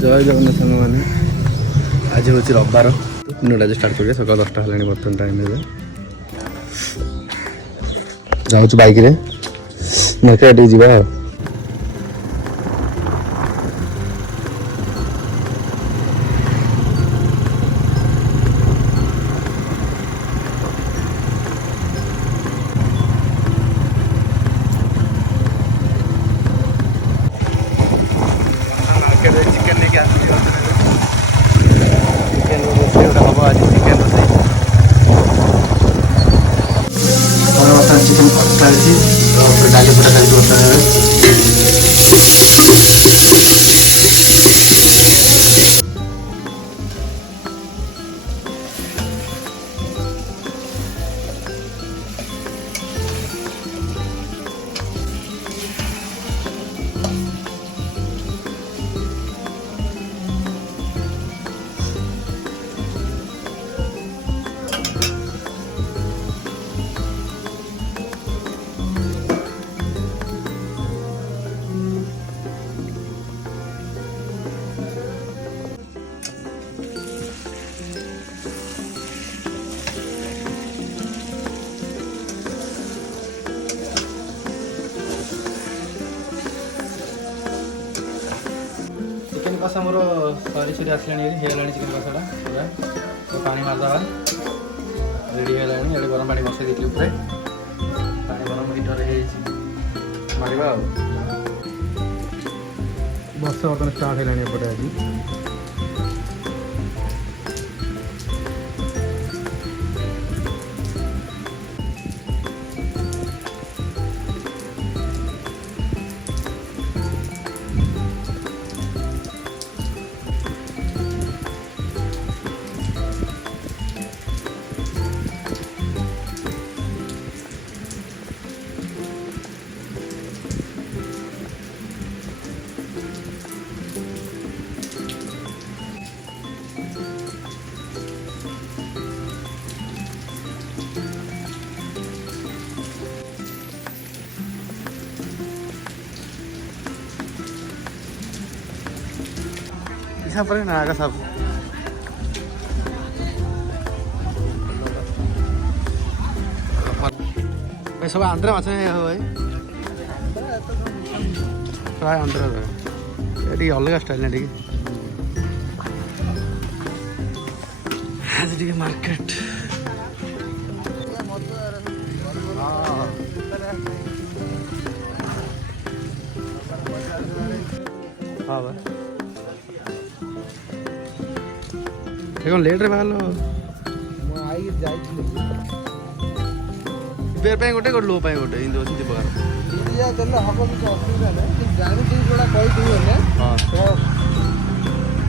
जय जगन्नाथ सांग मैंने आज हूँ रविवार दिनटा स्टार्ट करिए सकाल 10टा है बर्तमान टाइम जाऊँ बाइक मार्केट जा चिकेन खाई डाली फटा खाई चिकेन कषा मोर सरी सरी आसला चिकेन कषाटा पूरा तो पानी मारदा रेडी है ये गरम पानी बसई देती ऊपर पानी गरम हीटर मारिबा वर्षा बर्तमान स्टार्ट है एपटे आज पर ना आगा सब भाई सब आंध्र माछ है भाई प्राय आंध्र ये अलग स्टाइल ना टी मार्केट हाँ भाई कौन लेट रे बाहर बेर पे गोटे लो पे गोटे इन दोसी प्रकार दिया देले हबो कि असुविधा नै कि जानि कि जोड़ा कहि दियो ने हां तो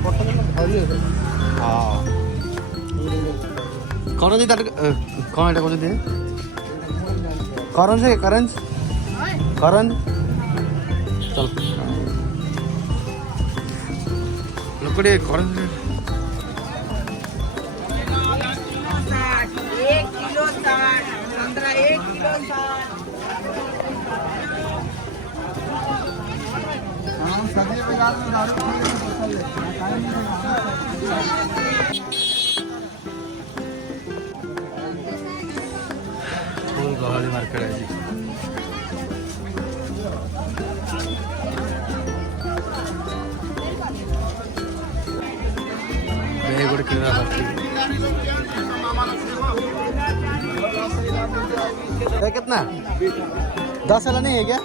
पटन में धरि है हां कौन जी कौन एटा कोन दे करण चल लोकड़े करण फुल गहली मार्केट है गोटे कितना कितना 10 वाला नहीं है क्या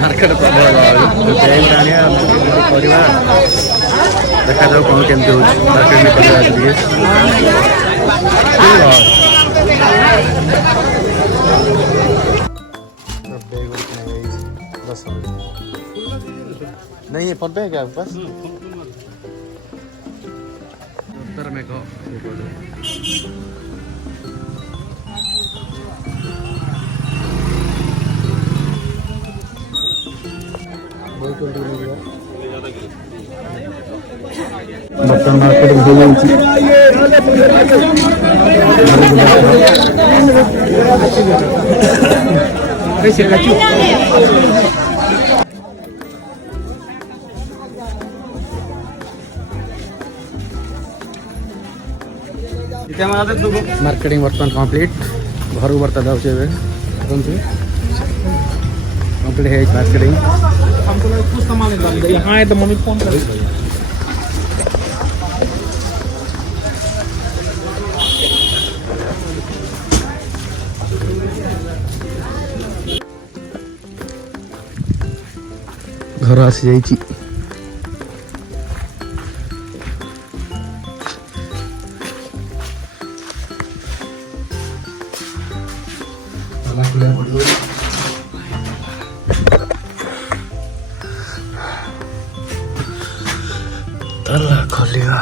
मार्केट देखा जाओ कौन केमती हो मार्केट नहीं है फोन पे है क्या आपके पास उत्तर में कहो बर्तन मार्केट मार्केटिंग बर्तमान कंप्लीट घर को बर्ता जाऊँ कंप्लीट है मार्केटिंग यहाँ है तो मम्मी फोन कर घर आसी जाइए ताला खोलिया